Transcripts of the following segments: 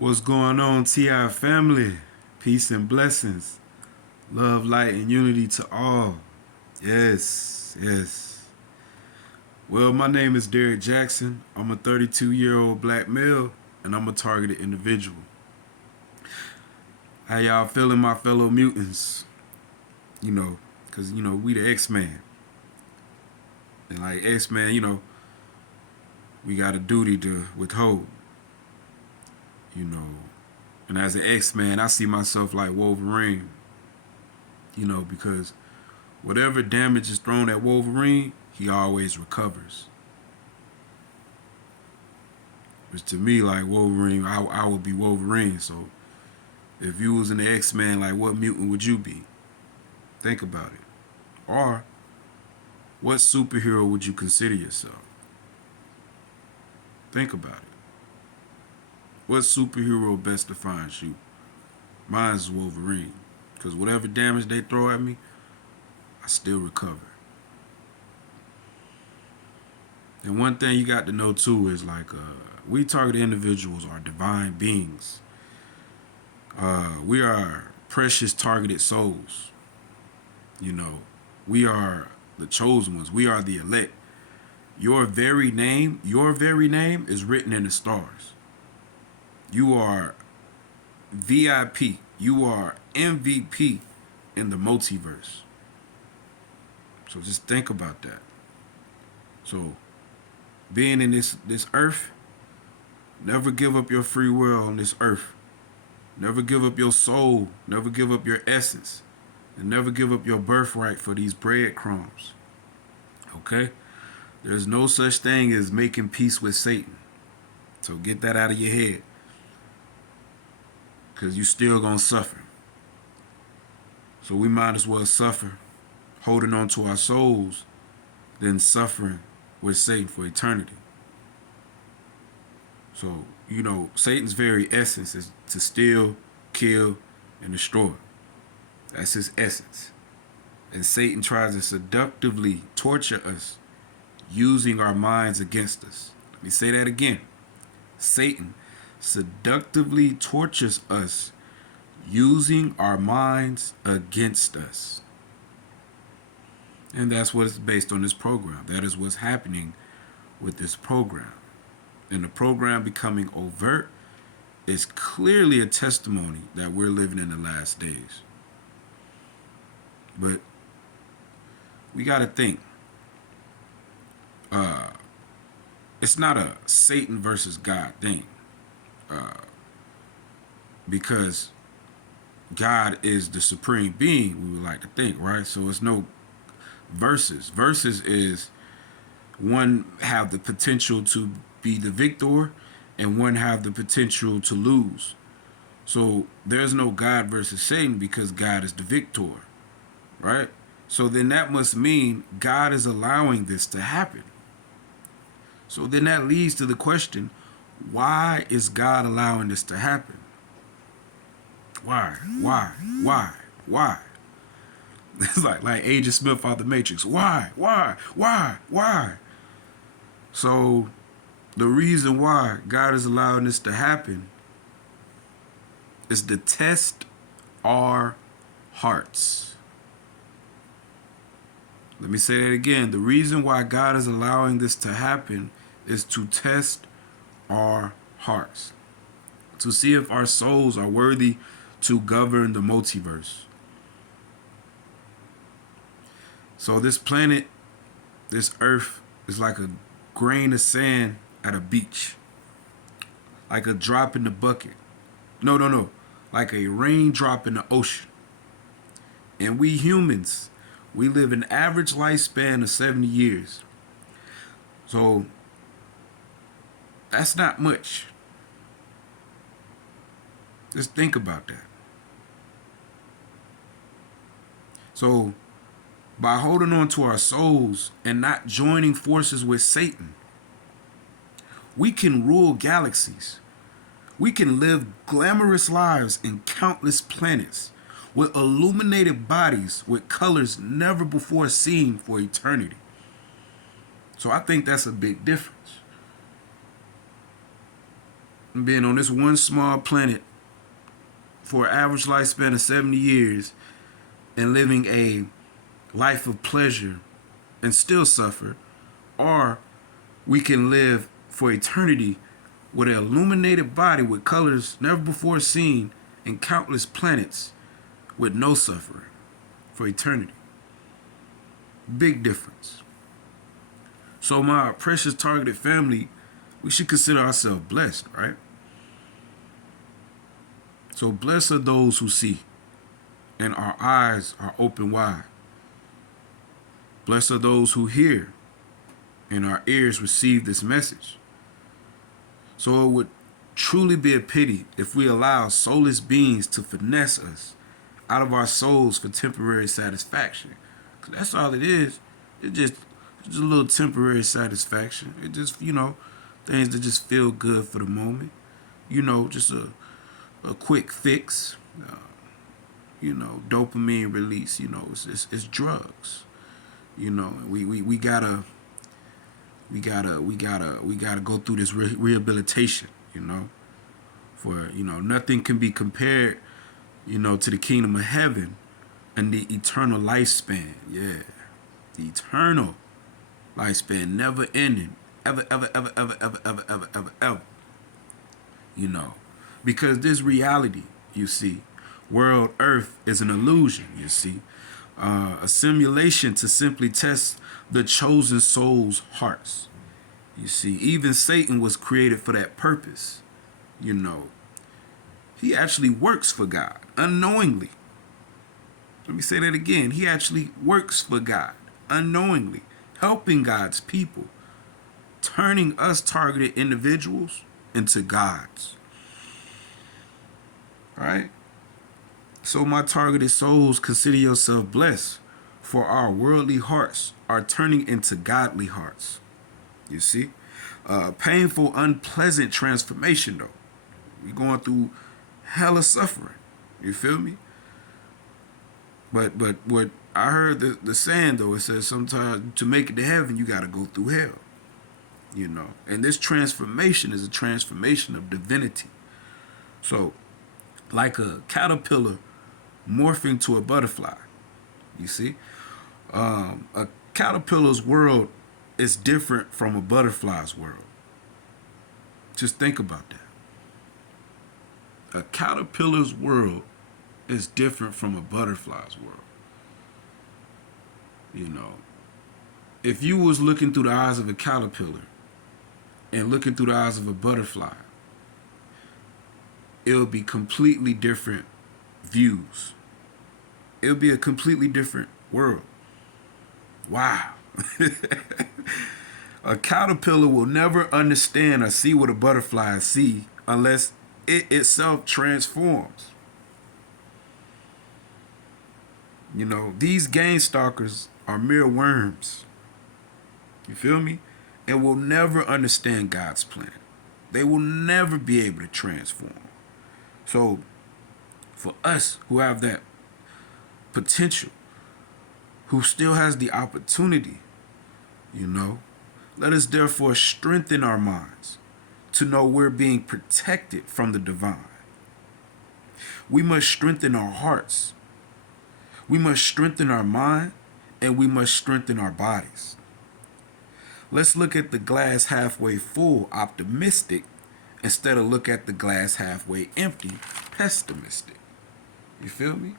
What's going on, TI family? Peace and blessings. Love, light, and unity to all. Yes, yes. Well, my name is Derek Jackson. I'm a 32-year-old black male, and I'm a targeted individual. How y'all feeling, my fellow mutants? Because, we the X-Man. And like X-Man, we got a duty to withhold, you know. And as an X-Man, I see myself like Wolverine, because whatever damage is thrown at Wolverine, he always recovers. Which to me, like Wolverine, I would be Wolverine. So if you was an X-Man, like what mutant would you be? Think about it. Or what superhero would you consider yourself? Think about it. What superhero best defines you? Mine's Wolverine. Because whatever damage they throw at me, I still recover. And one thing you got to know too is like we target individuals are divine beings. We are precious targeted souls. You know, we are the chosen ones. We are the elect. Your very name is written in the stars. You are VIP. You are MVP in the multiverse. So just think about that. So being in this earth, never give up your free will on this earth. Never give up your soul. Never give up your essence. And never give up your birthright for these breadcrumbs. Okay? There's no such thing as making peace with Satan. So get that out of your head. Because you still going to suffer. So we might as well suffer holding on to our souls than suffering with Satan for eternity. So, Satan's very essence is to steal, kill, and destroy. That's his essence. And Satan tries to seductively torture us using our minds against us. Let me say that again. Satan seductively tortures us using our minds against us. And that's what is based on this program. That is what's happening with this program. And the program becoming overt is clearly a testimony that we're living in the last days. But we got to think. It's not a Satan versus God thing. Because God is the supreme being, we would like to think, right? So it's no versus. Versus is one have the potential to be the victor and one have the potential to lose. So there's no God versus Satan because God is the victor, right? So then that must mean God is allowing this to happen. So then that leads to the question, why is God allowing this to happen? Why? Why? It's like Agent Smith out the Matrix. Why? So the reason why God is allowing this to happen is to test our hearts. Let me say that again. The reason why God is allowing this to happen is to test our hearts. To see if our souls are worthy to govern the multiverse. So this planet, this earth, is like a grain of sand at a beach. Like a drop in the bucket. No. Like a raindrop in the ocean. And we humans, we live an average lifespan of 70 years. So that's not much. Just think about that. So by holding on to our souls and not joining forces with Satan, we can rule galaxies. We can live glamorous lives in countless planets with illuminated bodies with colors never before seen for eternity. So I think that's a big difference. being on this one small planet for an average lifespan of 70 years and living a life of pleasure and still suffer, or we can live for eternity with an illuminated body with colors never before seen and countless planets with no suffering for eternity. Big difference. So my precious targeted family, we should consider ourselves blessed, right? So blessed are those who see and our eyes are open wide. Blessed are those who hear and our ears receive this message. So it would truly be a pity if we allow soulless beings to finesse us out of our souls for temporary satisfaction. Because that's all it is. It's just a little temporary satisfaction. It just, things that just feel good for the moment. Just a quick fix. Dopamine release. It's drugs. We gotta go through this rehabilitation. For nothing can be compared, to the kingdom of heaven and the eternal lifespan. Yeah, the eternal lifespan, never ending, ever, ever, ever, ever, ever, ever, ever, ever, ever. Because this reality, you see, world Earth is an illusion. You see, a simulation to simply test the chosen soul's hearts. You see, even Satan was created for that purpose. He actually works for God unknowingly. Let me say that again. He actually works for God unknowingly, helping God's people, turning us targeted individuals into gods. All right? So my targeted souls, consider yourself blessed, for our worldly hearts are turning into godly hearts. You see? Painful, unpleasant transformation, though. We're going through hella suffering. You feel me? But what I heard the saying, though, it says sometimes to make it to heaven, you got to go through hell. And this transformation is a transformation of divinity. So, like a caterpillar morphing to a butterfly, you see? A caterpillar's world is different from a butterfly's world. Just think about that. A caterpillar's world is different from a butterfly's world. If you was looking through the eyes of a caterpillar and looking through the eyes of a butterfly, it'll be completely different views. It'll be a completely different world. Wow. A caterpillar will never understand or see what a butterfly sees unless it itself transforms. These game stalkers are mere worms. You feel me? And will never understand God's plan. They will never be able to transform. So, for us who have that potential, who still has the opportunity, let us therefore strengthen our minds to know we're being protected from the divine. We must strengthen our hearts. We must strengthen our mind, and we must strengthen our bodies. Let's look at the glass halfway full, optimistic, instead of look at the glass halfway empty, pessimistic. You feel me?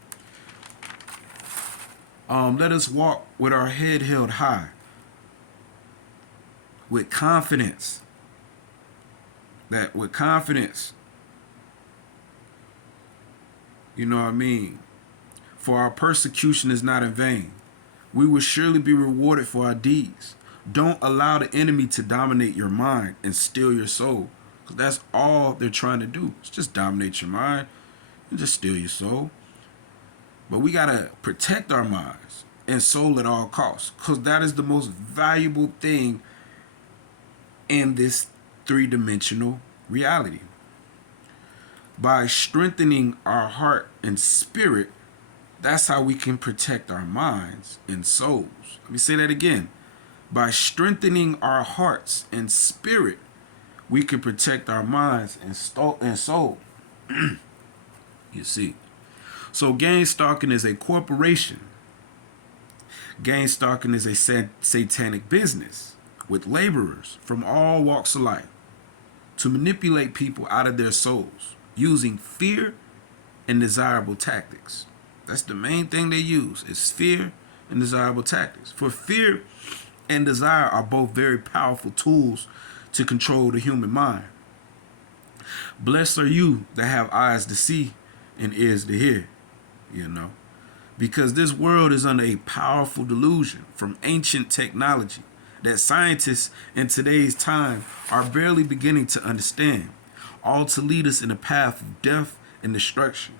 Let us walk with our head held high, with confidence. You know what I mean? For our persecution is not in vain. We will surely be rewarded for our deeds. Don't allow the enemy to dominate your mind and steal your soul. Because that's all they're trying to do. It's just dominate your mind and just steal your soul. But we got to protect our minds and soul at all costs. Because that is the most valuable thing in this three-dimensional reality. By strengthening our heart and spirit, that's how we can protect our minds and souls. Let me say that again. By strengthening our hearts and spirit, we can protect our minds and soul. You see. So gang stalking is a corporation. Gang stalking is a satanic business with laborers from all walks of life to manipulate people out of their souls using fear and desirable tactics. That's the main thing they use is fear and desirable tactics. For fear and desire are both very powerful tools to control the human mind. Blessed are you that have eyes to see and ears to hear, because this world is under a powerful delusion from ancient technology that scientists in today's time are barely beginning to understand, all to lead us in a path of death and destruction.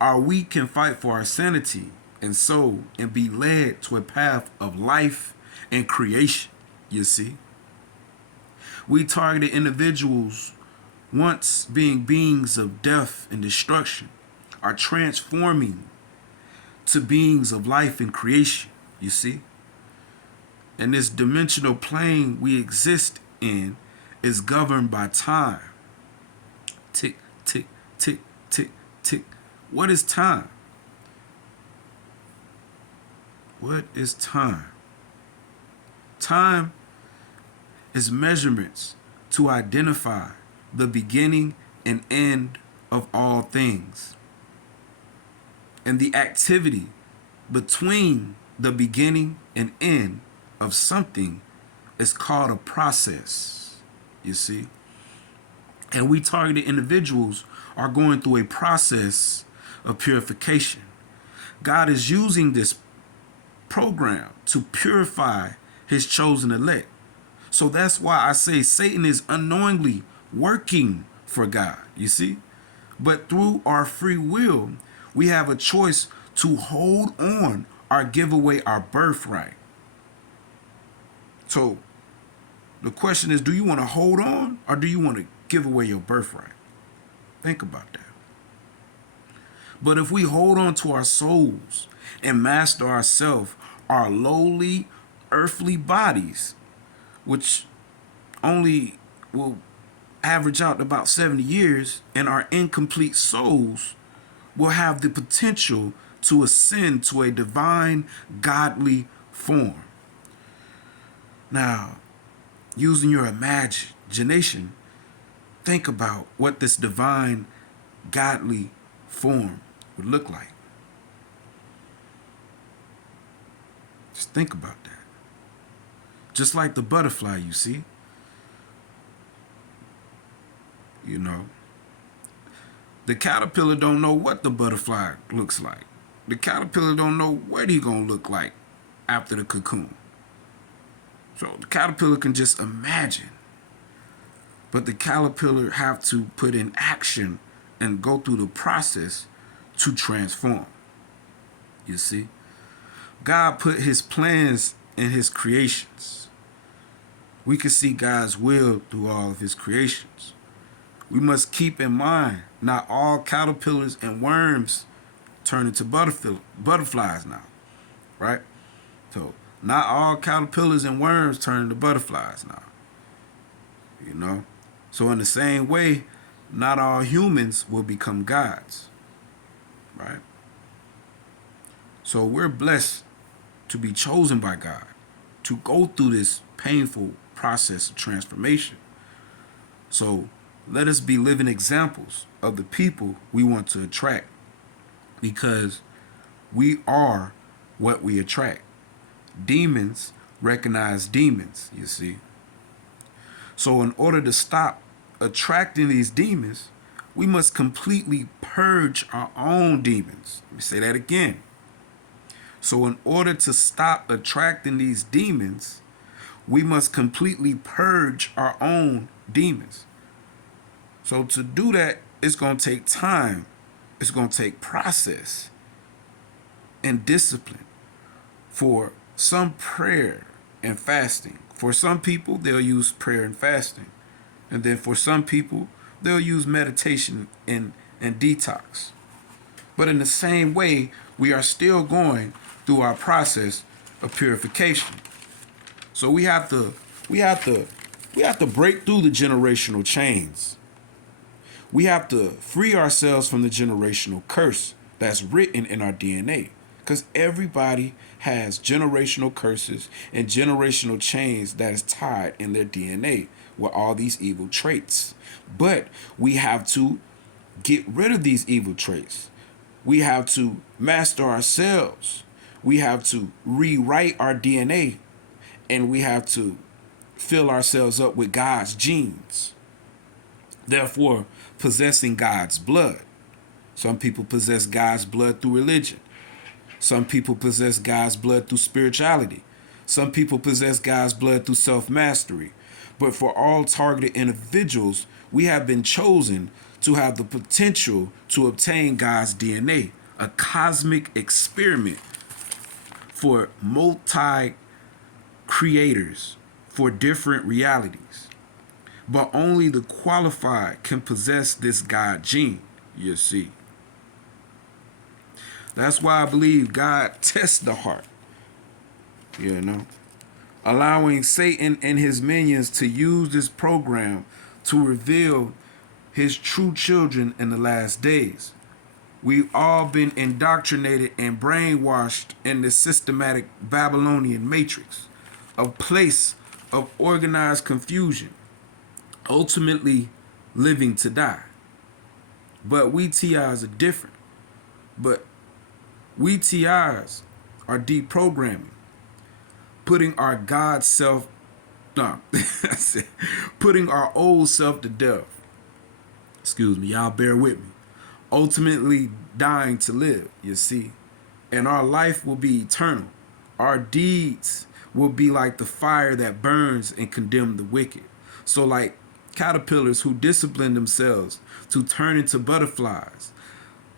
Our weak can fight for our sanity and soul and be led to a path of life and creation, you see. We targeted individuals once being beings of death and destruction are transforming to beings of life and creation, you see. And this dimensional plane we exist in is governed by time. Tick, tick, tick, tick, tick. What is time? What is time? Time is measurements to identify the beginning and end of all things. And the activity between the beginning and end of something is called a process, you see. And we targeted individuals are going through a process of purification. God is using this program to purify his chosen elect. So that's why I say Satan is unknowingly working for God, you see. But through our free will, we have a choice to hold on or give away our birthright. So the question is, do you want to hold on or do you want to give away your birthright? Think about that. But if we hold on to our souls and master ourselves, our lowly earthly bodies, which only will average out to about 70 years, and our incomplete souls will have the potential to ascend to a divine, godly form. Now, using your imagination, think about what this divine, godly form would look like. Just think about that. Just like the butterfly, you see. The caterpillar don't know what the butterfly looks like. The caterpillar don't know what he gonna look like after the cocoon. So the caterpillar can just imagine. But the caterpillar have to put in action and go through the process to transform. You see? God put his plans in his creations. We can see God's will through all of his creations. We must keep in mind, not all caterpillars and worms turn into butterflies now, right? So not all caterpillars and worms turn into butterflies now, So in the same way, not all humans will become gods, right? So we're blessed to be chosen by God to go through this painful process of transformation. So let us be living examples of the people we want to attract, because we are what we attract. Demons recognize demons, you see. So in order to stop attracting these demons, we must completely purge our own demons. Let me say that again. So in order to stop attracting these demons, we must completely purge our own demons. So to do that, it's going to take time. It's going to take process and discipline. For some, prayer and fasting. For some people, they'll use prayer and fasting. And then for some people, they'll use meditation and detox. But in the same way, we are still going through our process of purification. So we have to We have to break through the generational chains. We have to free ourselves from the generational curse that's written in our DNA. Because everybody has generational curses and generational chains that is tied in their DNA with all these evil traits. But we have to get rid of these evil traits. We have to master ourselves. We have to rewrite our DNA, and we have to fill ourselves up with God's genes. Therefore, possessing God's blood. Some people possess God's blood through religion. Some people possess God's blood through spirituality. Some people possess God's blood through self-mastery. But for all targeted individuals, we have been chosen to have the potential to obtain God's DNA, a cosmic experiment for multi-creators for different realities. But only the qualified can possess this God gene, you see. That's why I believe God tests the heart, allowing Satan and his minions to use this program to reveal his true children in the last days. We've all been indoctrinated and brainwashed in the systematic Babylonian matrix, a place of organized confusion, ultimately living to die. But we TIs are different. But we TIs are deprogramming, putting our God self, putting our old self to death. Excuse me, y'all bear with me. Ultimately dying to live, you see. And our life will be eternal. Our deeds will be like the fire that burns and condemn the wicked. So like caterpillars who discipline themselves to turn into butterflies,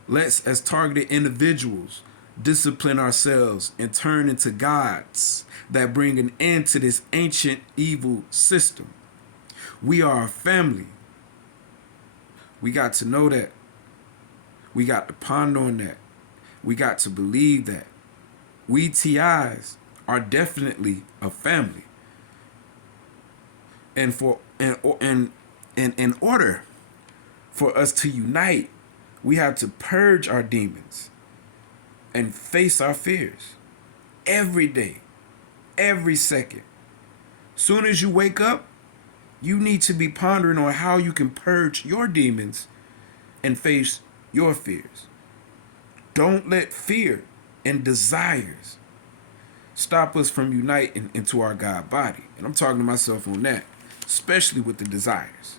let's, as targeted individuals, discipline ourselves and turn into gods that bring an end to this ancient evil system. We are a family. We got to know that. We got to ponder on that. We got to believe that. We TIs are definitely a family. And in order for us to unite, we have to purge our demons and face our fears every day, every second. Soon as you wake up, you need to be pondering on how you can purge your demons and face your fears. Don't let fear and desires stop us from uniting into our God body. And I'm talking to myself on that, especially with the desires.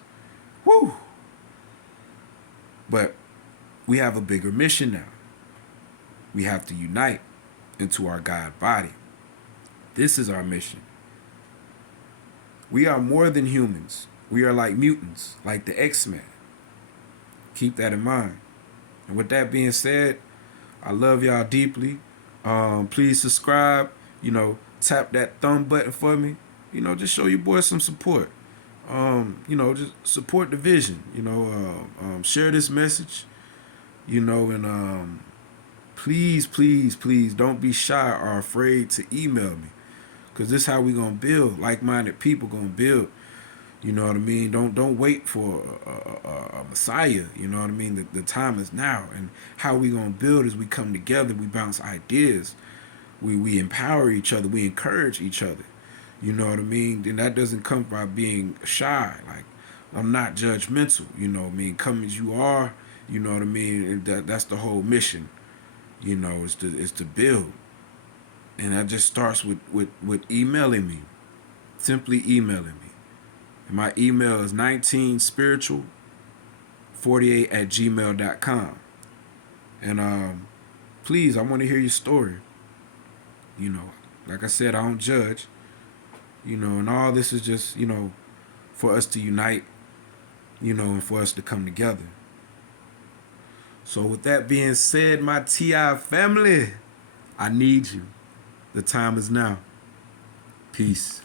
Woo! But we have a bigger mission now. We have to unite into our God body. This is our mission. We are more than humans. We are like mutants, like the X-Men. Keep that in mind. And with that being said, I love y'all deeply. Please subscribe. Tap that thumb button for me. Just show your boy some support. Just support the vision. Share this message. And please, please, please don't be shy or afraid to email me, because this is how we gonna build. Like-minded people gonna build. You know what I mean? Don't wait for a Messiah. You know what I mean? The time is now. And how we gonna build is we come together, we bounce ideas, we empower each other, we encourage each other. You know what I mean? And that doesn't come by being shy. Like, I'm not judgmental. You know what I mean? Come as you are. You know what I mean? And that's the whole mission. Is to build. And that just starts with emailing me. Simply emailing me. And my email is 19spiritual48@gmail.com. And please, I want to hear your story. Like I said, I don't judge. And all this is just, for us to unite, and for us to come together. So with that being said, my TI family, I need you. The time is now. Peace.